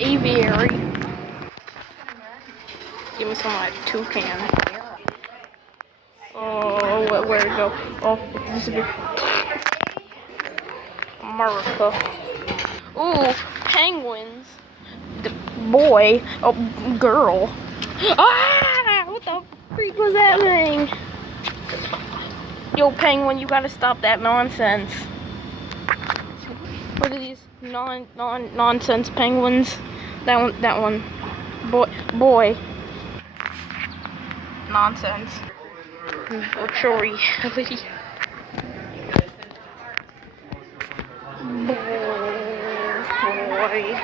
Aviary. Give me some like toucan. Oh, where'd it go? Oh, it disappeared. America. Ooh, penguins. The boy. Oh, girl. Ah! What the freak was that thing? Yo, penguin, you gotta stop that nonsense. What are these nonsense penguins? That one. Boy. Nonsense. Virtual reality. Boy.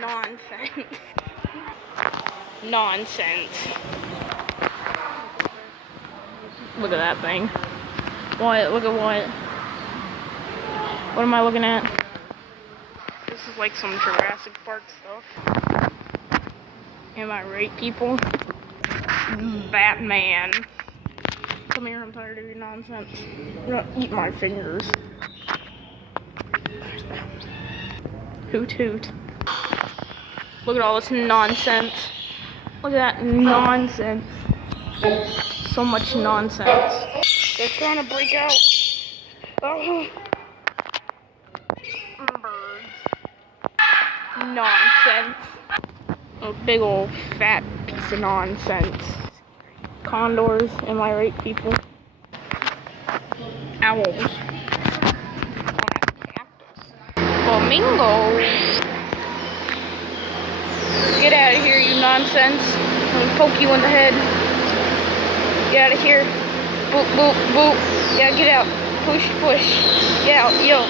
Nonsense. Nonsense. Look at that thing. What? Look at what? What am I looking at? This is like some Jurassic Park stuff. Am I right, people? Batman. Come here, I'm tired of your nonsense. You're gonna eat my fingers. Hoot hoot. Look at all this nonsense. Look at that nonsense. So much nonsense. They're trying to break out. Oh. Birds. Nonsense. A big old fat piece of nonsense. Condors, am I right, people? Owls. Flamingos. Get out of here, you nonsense. I'm gonna poke you in the head. Get out of here. Boop, boop, boop. Yeah, get out. Push, push. Get out, yo.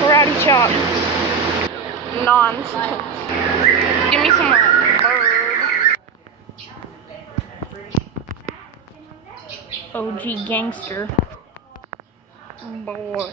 Karate chop. Nonsense. Give me some bird. OG gangster. Boy.